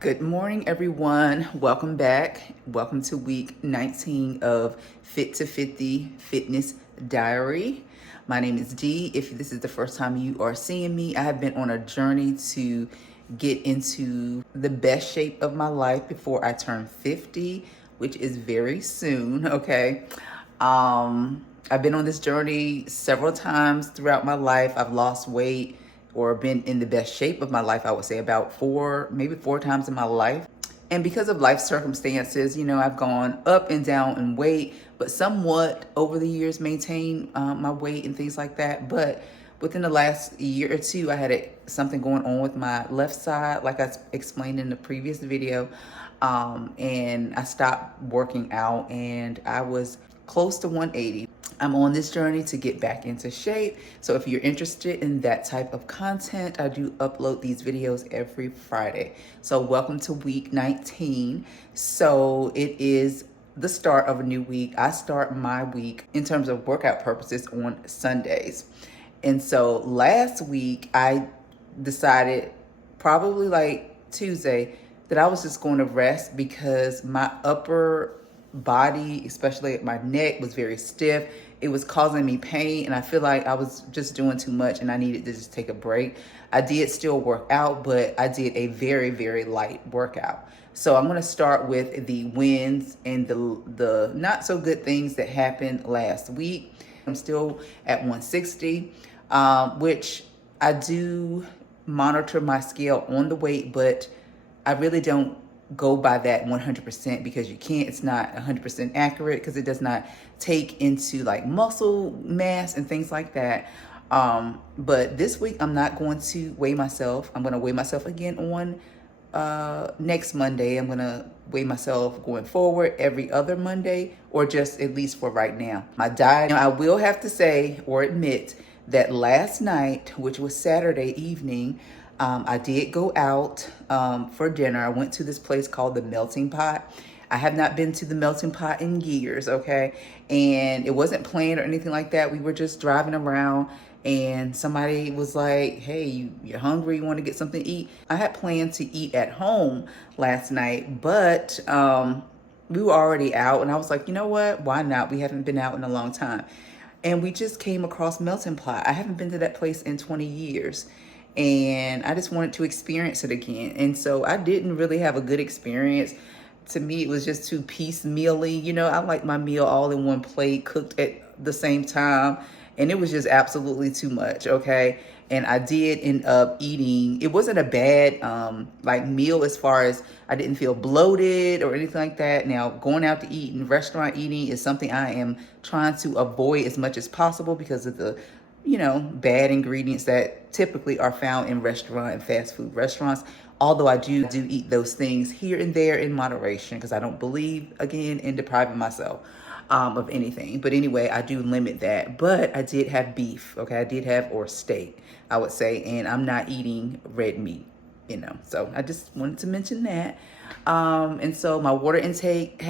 Good morning, everyone. Welcome back. Welcome to week 19 of Fit to 50 Fitness Diary. My name is Dee. If this is the first time you are seeing me, I have been on a journey to get into the best shape of my life before I turn 50, which is very soon, okay? I've been on this journey several times throughout my life. I've lost weight or been in the best shape of my life, I would say about maybe four times in my life. And because of life circumstances, I've gone up and down in weight, but somewhat over the years maintained my weight and things like that. But within the last year or two, I had something going on with my left side, like I explained in the previous video. And I stopped working out and I was close to 180. I'm on this journey to get back into shape. So if you're interested in that type of content, I do upload these videos every Friday. So welcome to week 19. So it is the start of a new week. I start my week in terms of workout purposes on Sundays. And so last week I decided, probably like Tuesday, that I was just going to rest because my upper body, especially my neck, was very stiff. It was causing me pain, and I feel like I was just doing too much and I needed to just take a break. I did still work out, but I did a very, very light workout. So I'm going to start with the wins and the not so good things that happened last week. I'm still at 160, which I do monitor my scale on the weight, but I really don't go by that 100% because you can't. It's not 100% accurate because it does not take into like muscle mass and things like that. But this week I'm not going to weigh myself. I'm going to weigh myself again on next Monday. I'm going to weigh myself going forward every other Monday, or just at least for right now. My diet, I will have to say or admit that last night, which was Saturday evening, I did go out for dinner. I went to this place called the Melting Pot. I have not been to the Melting Pot in years, okay? And it wasn't planned or anything like that. We were just driving around and somebody was like, hey, you're hungry, you want to get something to eat? I had planned to eat at home last night, but we were already out and I was like, you know what? Why not? We haven't been out in a long time. And we just came across Melting Pot. I haven't been to that place in 20 years. And I just wanted to experience it again. And so I didn't really have a good experience. To me, it was just too piecemealy. I like my meal all in one plate, cooked at the same time. And it was just absolutely too much, okay? And I did end up eating. It wasn't a bad meal as far as I didn't feel bloated or anything like that. Now, going out to eat and restaurant eating is something I am trying to avoid as much as possible because of the bad ingredients that typically are found in restaurant and fast food restaurants. Although I do eat those things here and there in moderation because I don't believe, again, in depriving myself of anything. But anyway, I do limit that. But I did have beef, okay? I did have, or steak, I would say, and I'm not eating red meat, So I just wanted to mention that. And so my water intake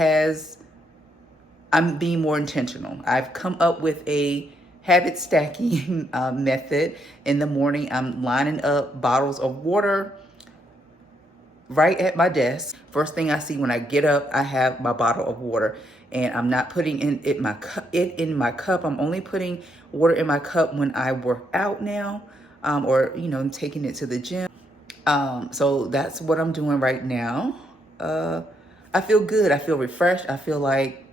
I'm being more intentional. I've come up with a habit stacking method. In the morning, I'm lining up bottles of water right at my desk. First thing I see when I get up, I have my bottle of water, and I'm not putting it in my cup. I'm only putting water in my cup when I work out now, or I'm taking it to the gym. So that's what I'm doing right now. I feel good. I feel refreshed. I feel like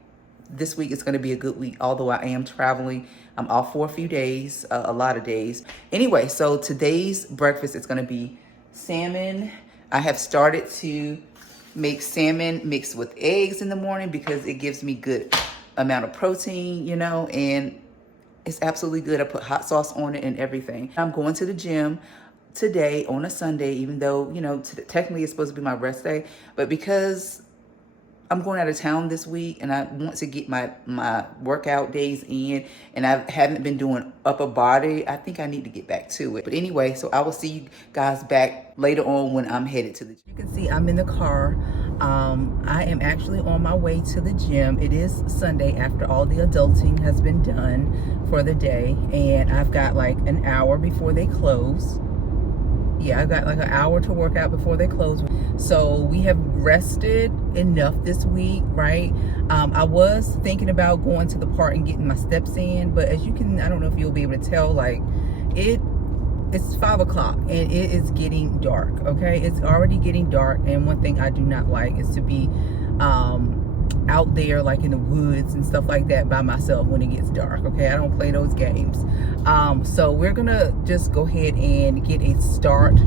this week is going to be a good week, although I am traveling. I'm off for a few days, a lot of days. Anyway, so today's breakfast is going to be salmon. I have started to make salmon mixed with eggs in the morning because it gives me good amount of protein, and it's absolutely good. I put hot sauce on it and everything. I'm going to the gym today on a Sunday, even though, technically it's supposed to be my rest day, but because I'm going out of town this week and I want to get my workout days in, and I haven't been doing upper body, I think I need to get back to it. But anyway, so I will see you guys back later on when I'm headed to the gym. You can see I'm in the car. I am actually on my way to the gym. It is Sunday after all the adulting has been done for the day, and I've got like an hour before they close. Yeah, I got like an hour to work out before they close. So we have rested enough this week, right? I was thinking about going to the park and getting my steps in, but as you can, I don't know if you'll be able to tell, like it's 5 o'clock and it is getting dark. Okay, it's already getting dark, and one thing I do not like is to be out there like in the woods and stuff like that by myself when it gets dark. Okay, I don't play those games. So we're gonna just go ahead and get a start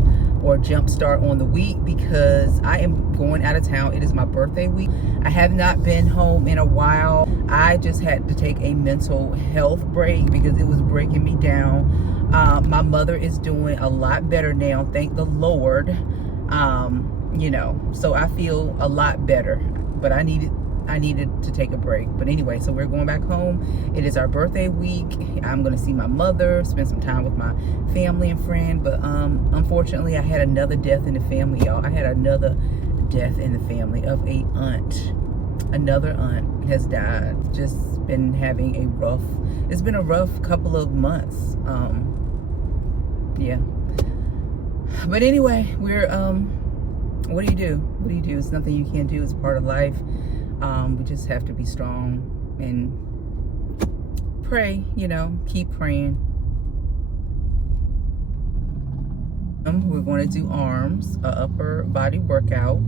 or jump start on the week because I am going out of town. It is my birthday week. I have not been home in a while. I just had to take a mental health break because it was breaking me down. My mother is doing a lot better now, thank the Lord. You know, so I feel a lot better, but I needed to take a break. But anyway, so we're going back home. It is our birthday week. I'm going to see my mother, spend some time with my family and friend. But unfortunately, I had another death in the family, y'all. I had another death in the family of a aunt. Another aunt has died. Just been having it's been a rough couple of months. Yeah. But anyway, we're what do you do? What do you do? It's nothing you can't do. It's part of life. We just have to be strong and pray, you know, keep praying. We're going to do arms, upper body workout.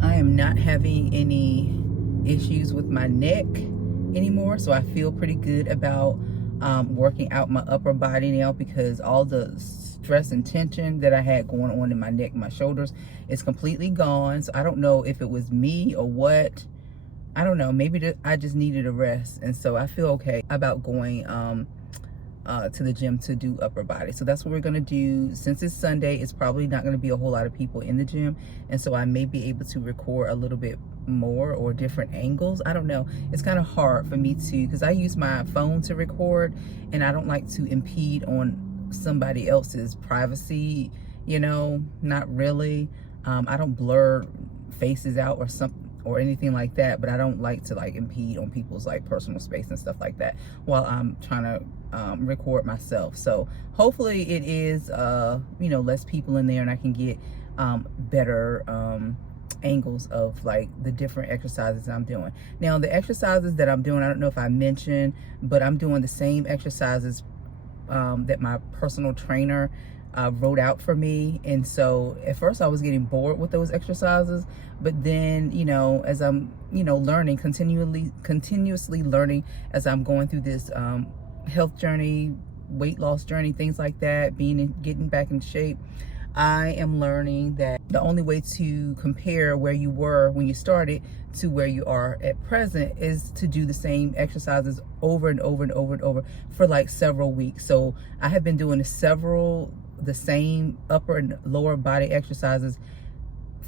I am not having any issues with my neck anymore, so I feel pretty good about working out my upper body now because all the stress and tension that I had going on in my neck and my shoulders is completely gone. So I don't know if it was me or what. I don't know. Maybe I just needed a rest, and so I feel okay about going to the gym to do upper body. So that's what we're gonna do. Since it's Sunday, it's probably not gonna be a whole lot of people in the gym, and so I may be able to record a little bit more or different angles. I don't know. It's kind of hard for me to, because I use my phone to record, and I don't like to impede on somebody else's privacy, you know, not really. I don't blur faces out or something or anything like that, but I don't like to like impede on people's like personal space and stuff like that while I'm trying to record myself. So hopefully it is you know, less people in there and I can get better angles of like the different exercises I'm doing. Now the exercises that I'm doing, I don't know if I mentioned, but I'm doing the same exercises that my personal trainer wrote out for me. And so at first I was getting bored with those exercises, but then, you know, as I'm, you know, learning, continuously learning as I'm going through this health journey, weight loss journey, things like that, getting back in shape, I am learning that the only way to compare where you were when you started to where you are at present is to do the same exercises over and over and over and over for like several weeks. So I have been doing the same upper and lower body exercises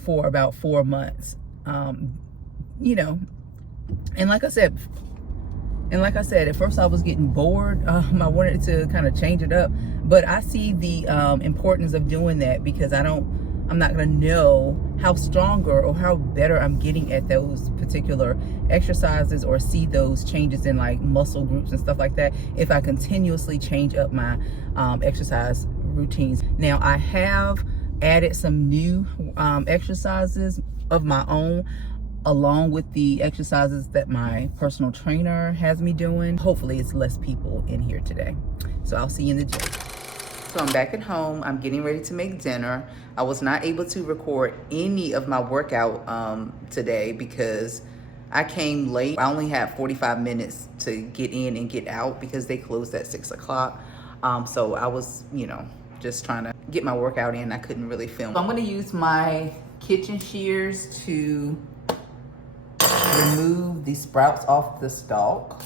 for about 4 months. You know, and like I said, at first I was getting bored. I wanted to kind of change it up, but I see the importance of doing that because I'm not gonna know how stronger or how better I'm getting at those particular exercises or see those changes in like muscle groups and stuff like that if I continuously change up my exercise routines. Now I have added some new exercises of my own along with the exercises that my personal trainer has me doing. Hopefully it's less people in here today. So I'll see you in the gym. So I'm back at home. I'm getting ready to make dinner. I was not able to record any of my workout today because I came late. I only had 45 minutes to get in and get out because they closed at 6 o'clock. So I was, you know, just trying to get my workout in. I couldn't really film. So I'm gonna use my kitchen shears to remove the sprouts off the stalk.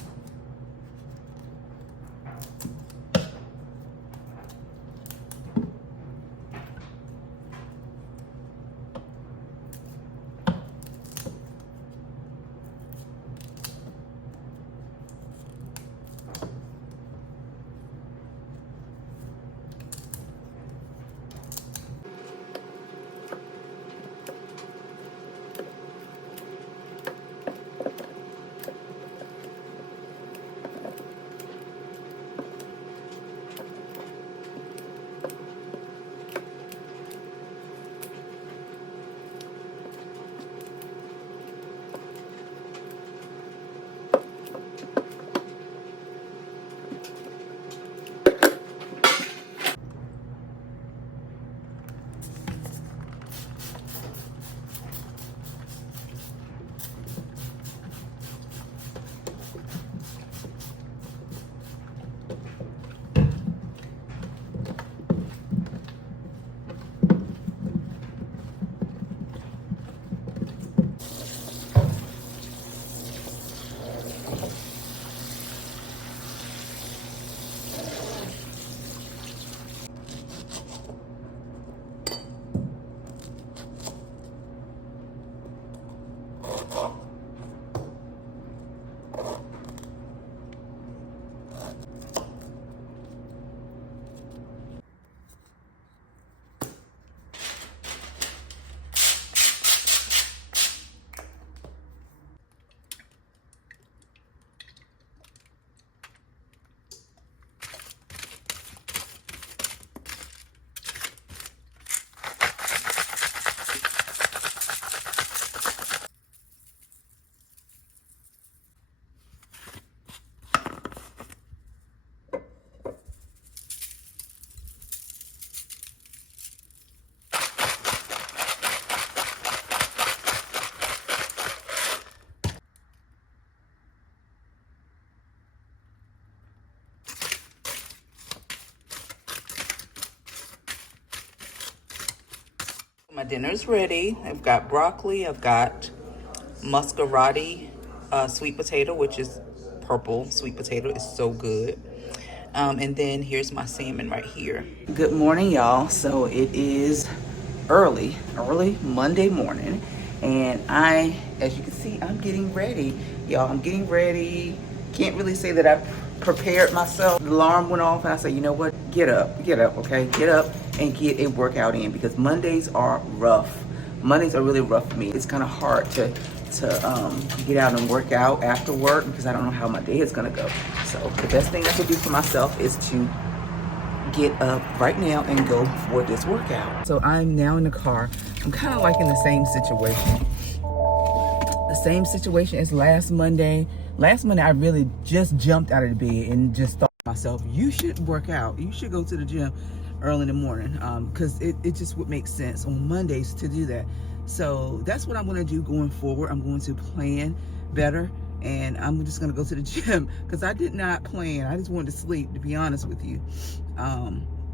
My dinner's ready. I've got broccoli. I've got muscarati sweet potato, which is purple sweet potato. It's so good. And then here's my salmon right here. Good morning, y'all. So it is early Monday morning. And as you can see, I'm getting ready. Y'all, I'm getting ready. Can't really say that I prepared myself. The alarm went off and I said, you know what? Get up, okay? Get up and get a workout in because Mondays are rough. Mondays are really rough for me. It's kind of hard to get out and work out after work because I don't know how my day is gonna go. So the best thing I can do for myself is to get up right now and go for this workout. So I'm now in the car. I'm kind of like in the same situation. The same situation as last Monday. Last Monday, I really just jumped out of the bed and just thought to myself, you should work out. You should go to the gym early in the morning because it just would make sense on Mondays to do that. So that's what I'm going to do going forward. I'm going to plan better and I'm just going to go to the gym because I did not plan. I just wanted to sleep, to be honest with you.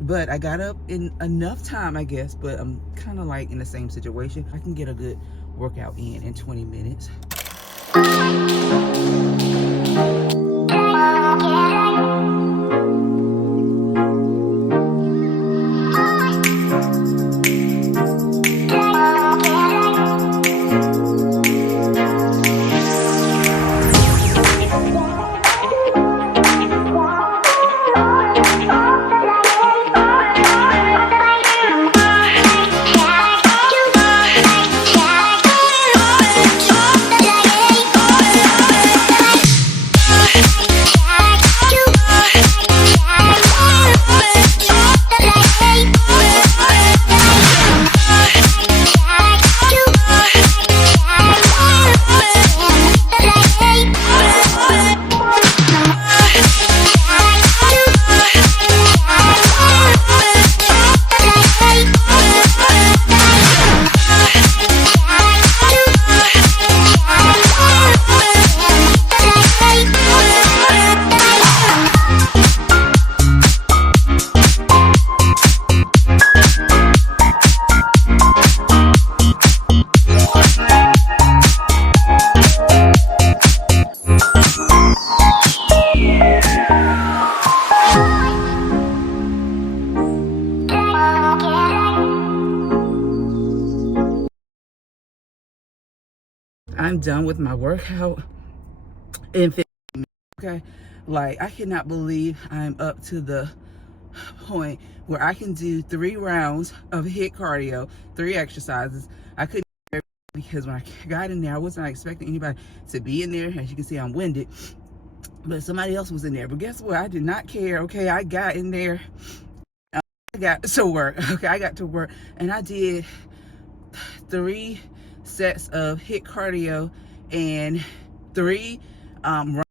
But I got up in enough time, I guess, but I'm kind of like in the same situation. I can get a good workout in 20 minutes. I'm done with my workout in 15 minutes, okay? Like, I cannot believe I'm up to the point where I can do 3 rounds of HIIT cardio, 3 exercises. I couldn't because when I got in there, I wasn't expecting anybody to be in there. As you can see, I'm winded, but somebody else was in there. But guess what? I did not care, okay? I got in there. I got to work, okay? I got to work, and I did 3 sets of HIIT cardio and 3 round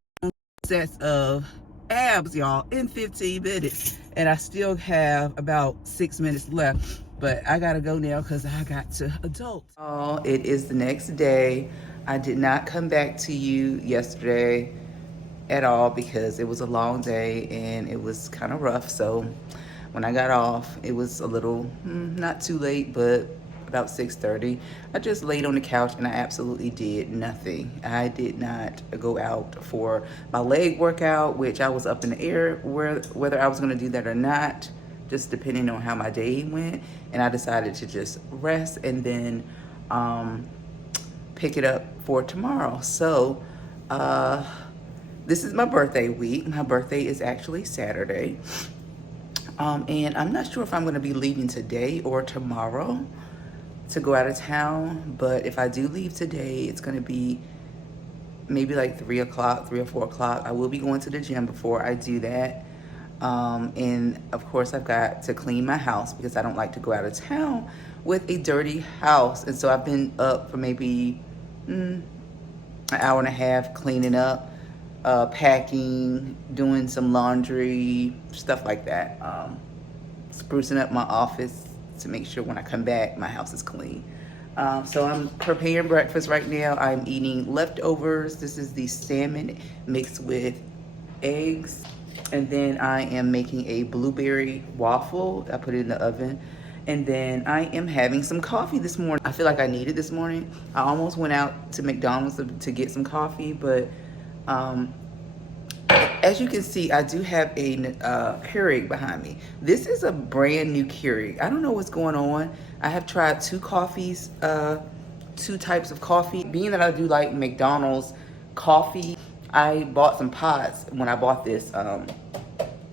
sets of abs, y'all, in 15 minutes. And I still have about 6 minutes left, but I gotta go now because I got to adult. Oh, it is the next day. I did not come back to you yesterday at all because it was a long day and it was kind of rough. So when I got off, it was a little, not too late, but about 6:30. I just laid on the couch and I absolutely did nothing. I did not go out for my leg workout, which I was up in the air whether I was gonna do that or not, just depending on how my day went. And I decided to just rest and then pick it up for tomorrow. So this is my birthday week. My birthday is actually Saturday. And I'm not sure if I'm gonna be leaving today or tomorrow to go out of town, but if I do leave today, it's gonna be maybe like 3 o'clock, 3 or 4 o'clock. I will be going to the gym before I do that. And of course I've got to clean my house because I don't like to go out of town with a dirty house. And so I've been up for maybe an hour and a half cleaning up, packing, doing some laundry, stuff like that. Sprucing up my office to make sure when I come back, my house is clean. So I'm preparing breakfast right now. I'm eating leftovers. This is the salmon mixed with eggs. And then I am making a blueberry waffle. I put it in the oven. And then I am having some coffee this morning. I feel like I need it this morning. I almost went out to McDonald's to get some coffee, but as you can see, I do have a Keurig behind me. This is a brand new Keurig. I don't know what's going on. I have tried two types of coffee. Being that I do like McDonald's coffee, I bought some pods when I bought this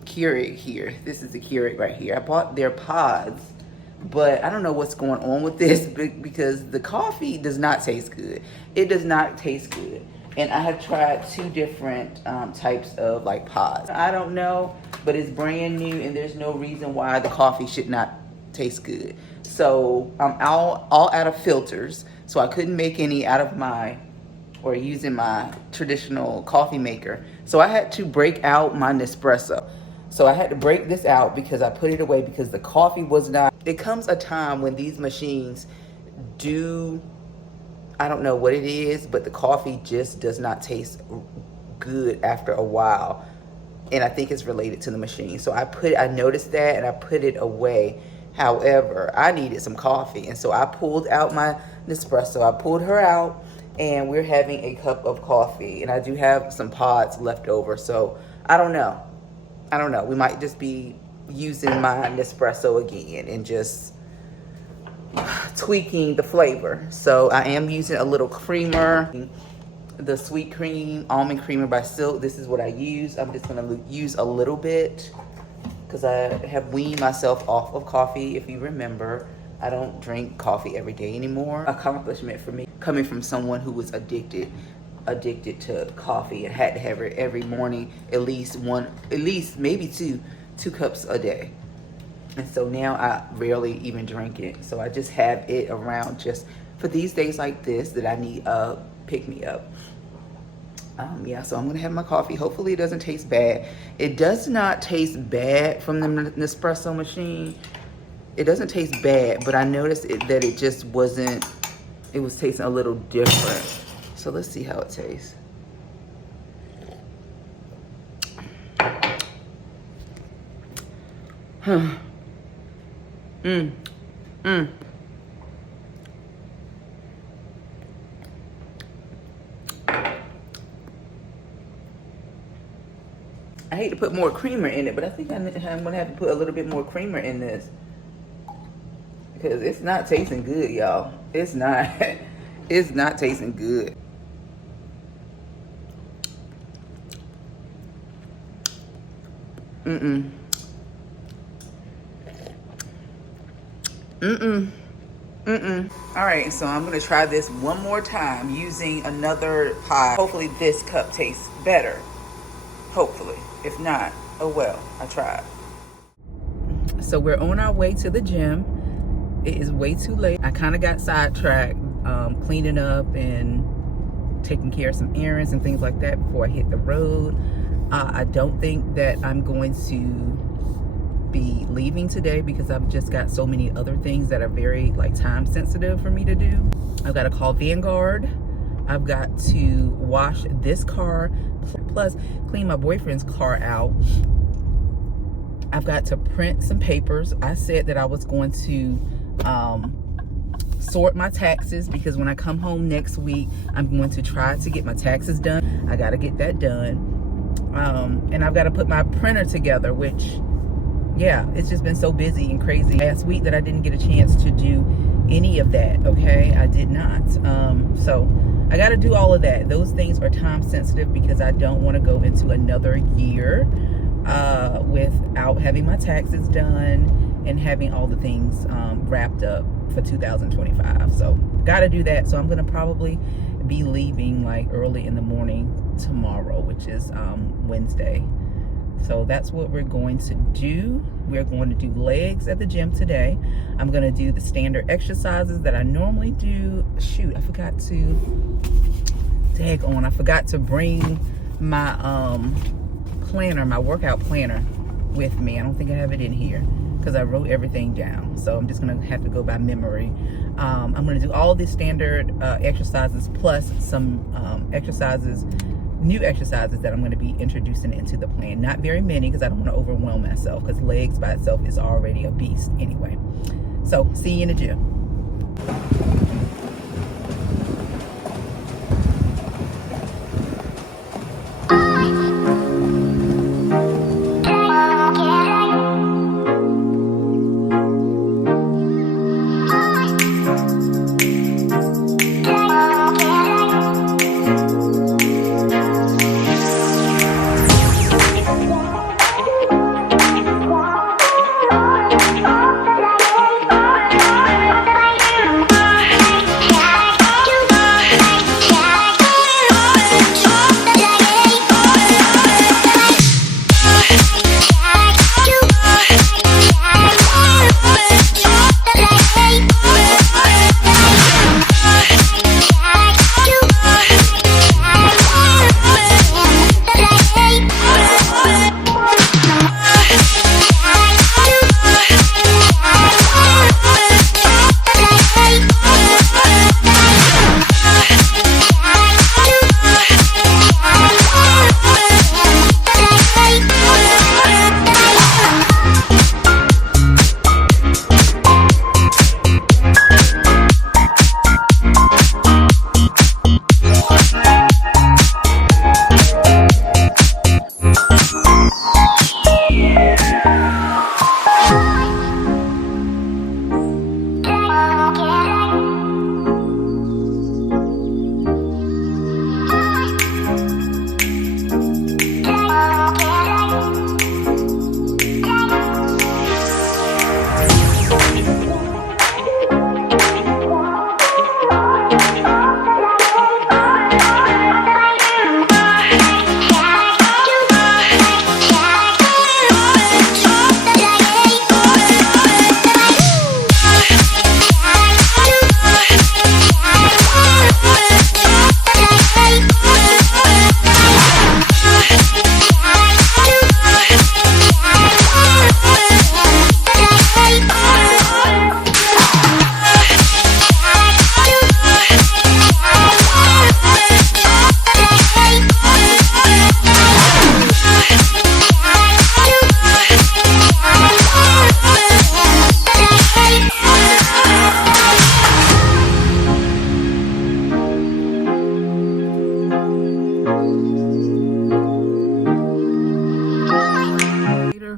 Keurig here. This is the Keurig right here. I bought their pods, but I don't know what's going on with this because the coffee does not taste good. It does not taste good. And I have tried two different types of like pods. I don't know, but it's brand new and there's no reason why the coffee should not taste good. So I'm all out of filters. So I couldn't make any out of using my traditional coffee maker. So I had to break out my Nespresso. So I had to break this out because I put it away because the coffee was not. It comes a time when these machines do, I don't know what it is, but the coffee just does not taste good after a while. And I think it's related to the machine. So I noticed that and I put it away. However, I needed some coffee. And so I pulled out my Nespresso. I pulled her out and we're having a cup of coffee. And I do have some pods left over. So I don't know. We might just be using my Nespresso again and just tweaking the flavor. So I am using a little creamer, the sweet cream, almond creamer by Silk. This is what I use. I'm just gonna use a little bit because I have weaned myself off of coffee. If you remember, I don't drink coffee every day anymore. Accomplishment for me, coming from someone who was addicted to coffee and had to have it every morning, at least maybe two cups a day. And so now I rarely even drink it. So I just have it around just for these days like this that I need a pick me up. Yeah, so I'm gonna have my coffee. Hopefully it doesn't taste bad. It does not taste bad from the Nespresso machine. It doesn't taste bad, but I noticed that it just wasn't, it was tasting a little different. So let's see how it tastes. I hate to put more creamer in it, but I think I'm gonna have to put a little bit more creamer in this because it's not tasting good, y'all. It's not. It's not tasting good. All right, so I'm gonna try this one more time using another pod. Hopefully this cup tastes better. Hopefully. If not, oh well, I tried. So we're on our way to the gym. It is way too late. I kind of got sidetracked cleaning up and taking care of some errands and things like that before I hit the road. I don't think that I'm going to be leaving today because I've just got so many other things that are very time sensitive for me to do. I've got to call Vanguard. I've got to wash this car, plus clean my boyfriend's car out. I've got to print some papers. I said that I was going to sort my taxes because when I come home next week, I'm going to try to get my taxes done. I got to get that done. And I've got to put my printer together, which, yeah, it's just been so busy and crazy last week that I didn't get a chance to do any of that, okay? I did not. So I got to do all of that. Those things are time sensitive because I don't want to go into another year without having my taxes done and having all the things wrapped up for 2025. So got to do that. So I'm going to probably be leaving early in the morning tomorrow, which is Wednesday. So that's what we're going to do. We're going to do legs at the gym today. I'm going to do the standard exercises that I normally do. Shoot, I forgot to I forgot to bring my planner, my workout planner with me. I don't think I have it in here because I wrote everything down. So I'm just going to have to go by memory. I'm going to do all the standard exercises plus some new exercises that I'm going to be introducing into the plan. Not very many because I don't want to overwhelm myself because legs by itself is already a beast anyway. So see you in the gym.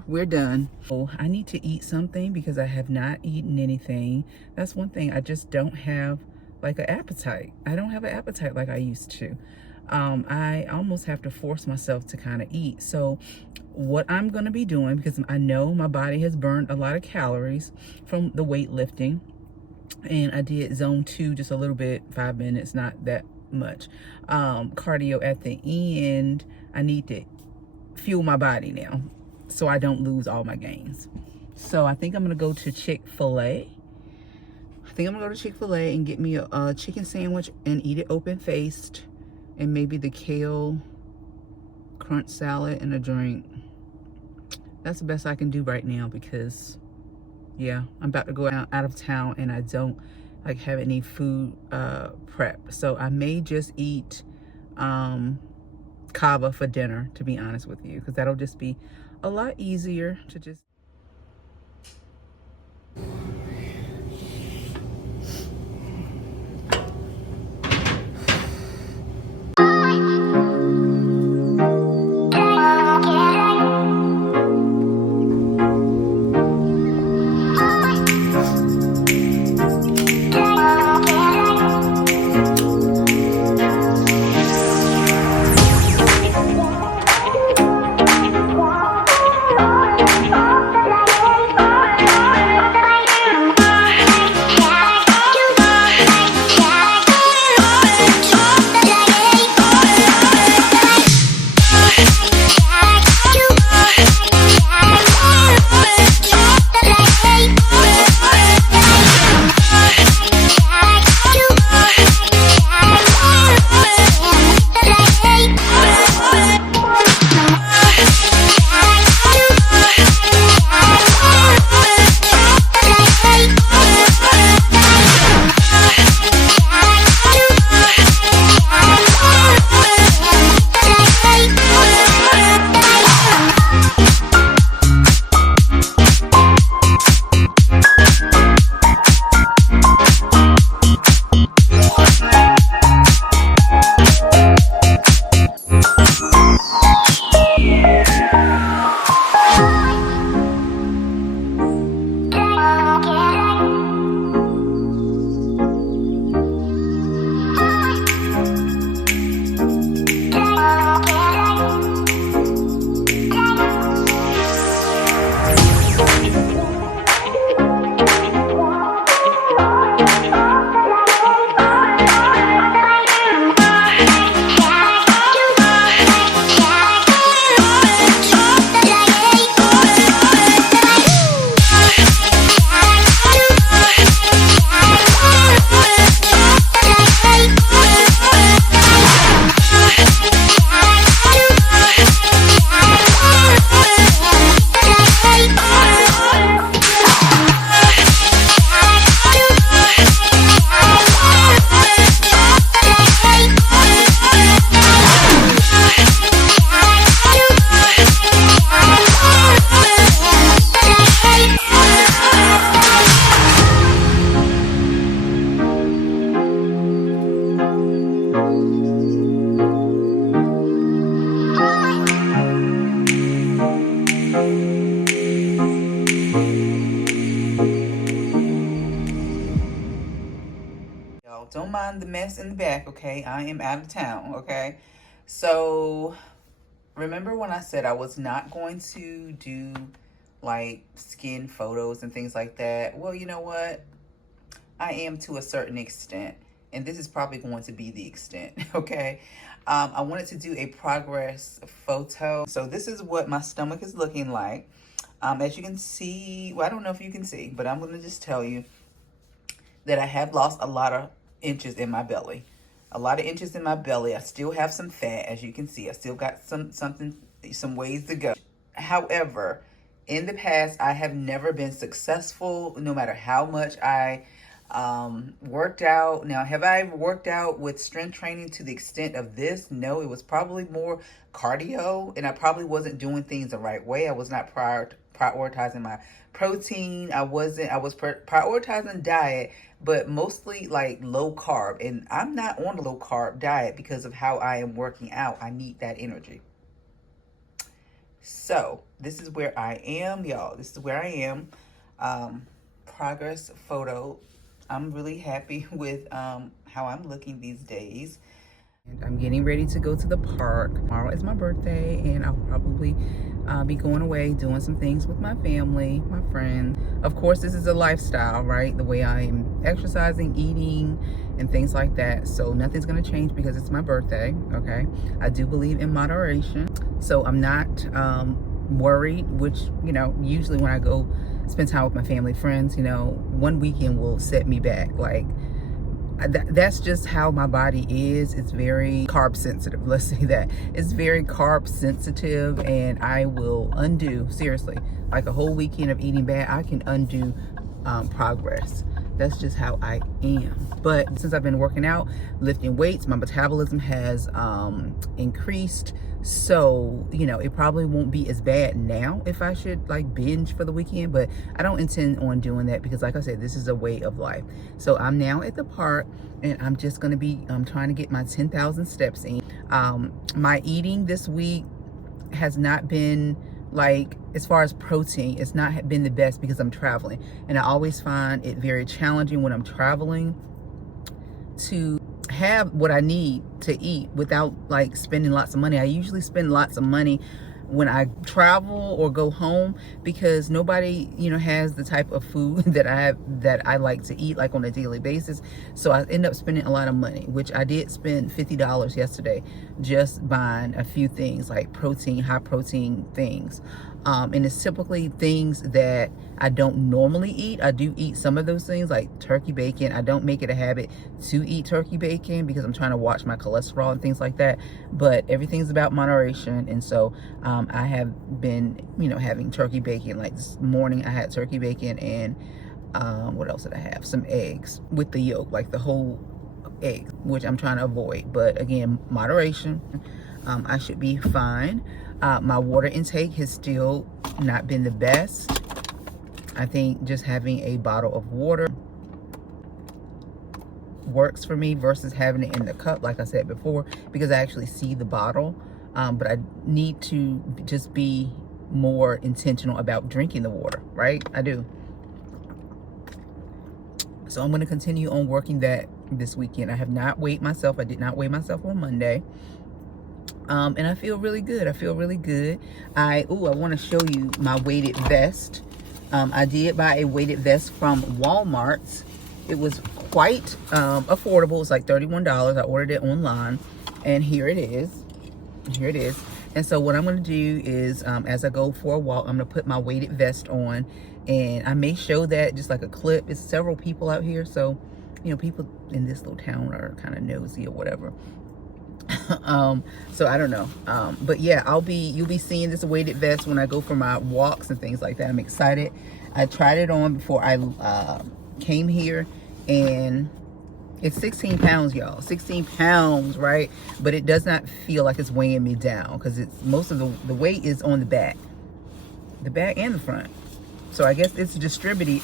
We're done. Oh, I need to eat something because I have not eaten anything. That's one thing. I just don't have like an appetite. I don't have an appetite like I used to. I almost have to force myself to kind of eat. So what I'm going to be doing, because I know my body has burned a lot of calories from the weightlifting, and I did zone 2 just a little bit, 5 minutes, not that much. Cardio at the end. I need to fuel my body now so I don't lose all my gains. So I think I'm gonna go to Chick-fil-A. I think I'm gonna go to Chick-fil-A and get me a chicken sandwich and eat it open-faced, and maybe the kale crunch salad and a drink. That's the best I can do right now because, yeah, I'm about to go out of town and I don't like have any food prep. So I may just eat kava for dinner, to be honest with you, because that'll just be a lot easier to just y'all. Don't mind the mess in the back, okay? I am out of town, okay? So remember when I said I was not going to do like skin photos and things like that? Well, you know what? I am to a certain extent, and this is probably going to be the extent, okay? I wanted to do a progress photo. So this is what my stomach is looking like. As you can see, well, I don't know if you can see, but I'm going to just tell you that I have lost a lot of inches in my belly. A lot of inches in my belly. I still have some fat, as you can see. I still got some ways to go. However, in the past, I have never been successful, no matter how much I worked out. Now, have I worked out with strength training to the extent of this? No, it was probably more cardio, and I probably wasn't doing things the right way. I was not prioritizing my protein. I was prioritizing diet, but mostly like low carb. And I'm not on a low carb diet because of how I am working out. I need that energy. So this is where I am, y'all. This is where I am. Progress photo. I'm really happy with how I'm looking these days. And I'm getting ready to go to the park. Tomorrow is my birthday, and I'll probably be going away, doing some things with my family, my friends. Of course, this is a lifestyle, right? The way I'm exercising, eating, and things like that. So nothing's gonna change because it's my birthday, okay? I do believe in moderation. So I'm not worried, which, you know, usually when I go spend time with my family, friends, you know, one weekend will set me back. Like, that's just how my body is. It's very carb sensitive, let's say that. It's very carb sensitive, and I will undo, seriously, like a whole weekend of eating bad, I can undo progress. That's just how I am. But since I've been working out, lifting weights, my metabolism has increased. So, you know, it probably won't be as bad now if I should like binge for the weekend, but I don't intend on doing that because, like I said, this is a way of life. So I'm now at the park, and I'm just going to be trying to get my 10,000 steps in. My eating this week has not been, like, as far as protein, it's not been the best because I'm traveling, and I always find it very challenging when I'm traveling to have what I need to eat without like spending lots of money. I usually spend lots of money when I travel or go home because nobody, you know, has the type of food that I like to eat like on a daily basis. So I end up spending a lot of money, which I did spend $50 yesterday just buying a few things like protein, high protein things. And it's typically things that I don't normally eat. I do eat some of those things like turkey bacon. I don't make it a habit to eat turkey bacon because I'm trying to watch my cholesterol and things like that. But everything's about moderation. And so I have been, you know, having turkey bacon. Like this morning I had turkey bacon and what else did I have? Some eggs with the yolk, like the whole egg, which I'm trying to avoid. But again, moderation. I should be fine. My water intake has still not been the best. I think just having a bottle of water works for me versus having it in the cup, like I said before, because I actually see the bottle. But I need to just be more intentional about drinking the water, right? I do. So I'm going to continue on working that this weekend. I have not weighed myself. I did not weigh myself on Monday. And I feel really good. I feel really good. I want to show you my weighted vest. I did buy a weighted vest from Walmart. It was quite affordable. It was like $31. I ordered it online, and here it is. Here it is. And so what I'm going to do is, as I go for a walk, I'm going to put my weighted vest on, and I may show that just like a clip. It's several people out here, so you know, people in this little town are kind of nosy or whatever. So I don't know, but yeah, you'll be seeing this weighted vest when I go for my walks and things like that. I'm excited. I tried it on before I came here, and it's 16 pounds, y'all. 16 pounds, right? But it does not feel like it's weighing me down because it's most of the weight is on the back and the front. So I guess it's distributed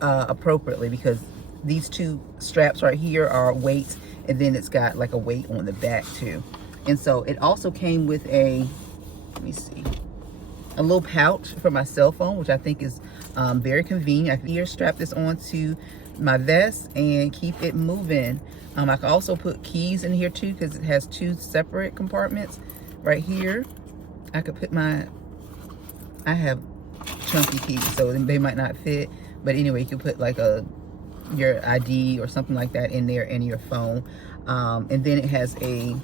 appropriately, because these two straps right here are weights, and then it's got like a weight on the back too. And so it also came with a, let me see, a little pouch for my cell phone, which I think is very convenient. I can strap this onto my vest and keep it moving. I can also put keys in here too, because it has 2 separate compartments. Right here, I could put I have chunky keys, so they might not fit. But anyway, you can put like your ID or something like that in there, and your phone. And then it has a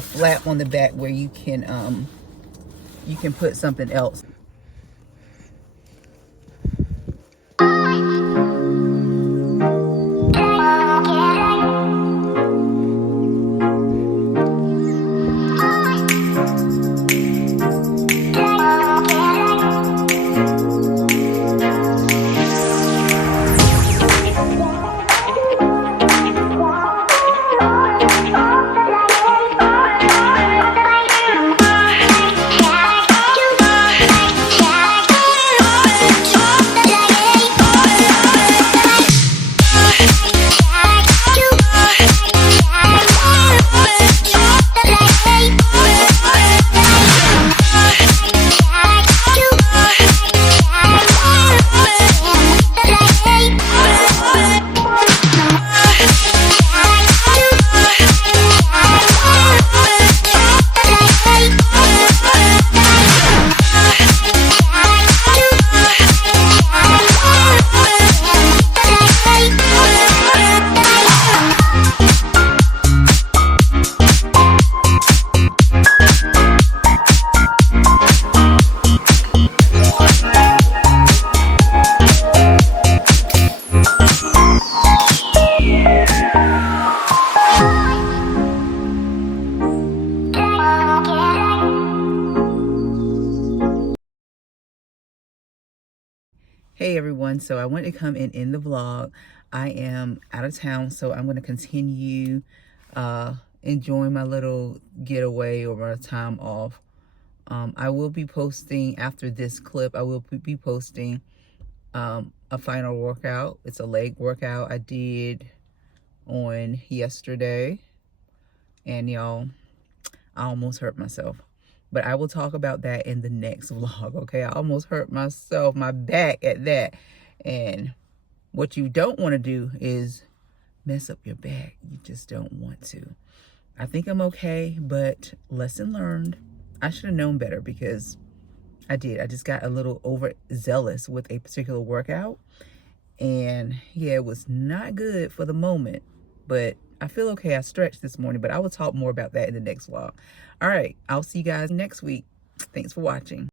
flap on the back where you can put something else. Hey everyone, so I want to come in the vlog. I am out of town, so I'm going to continue enjoying my little getaway or my time off. I will be posting, after this clip, I will be posting a final workout. It's a leg workout I did on yesterday, and y'all, I almost hurt myself. But I will talk about that in the next vlog, okay? I almost hurt myself, my back at that. And what you don't want to do is mess up your back. You just don't want to. I think I'm okay, but lesson learned. I should have known better, because I did. I just got a little overzealous with a particular workout. And yeah, it was not good for the moment, but I feel okay. I stretched this morning, but I will talk more about that in the next vlog. All right, I'll see you guys next week. Thanks for watching.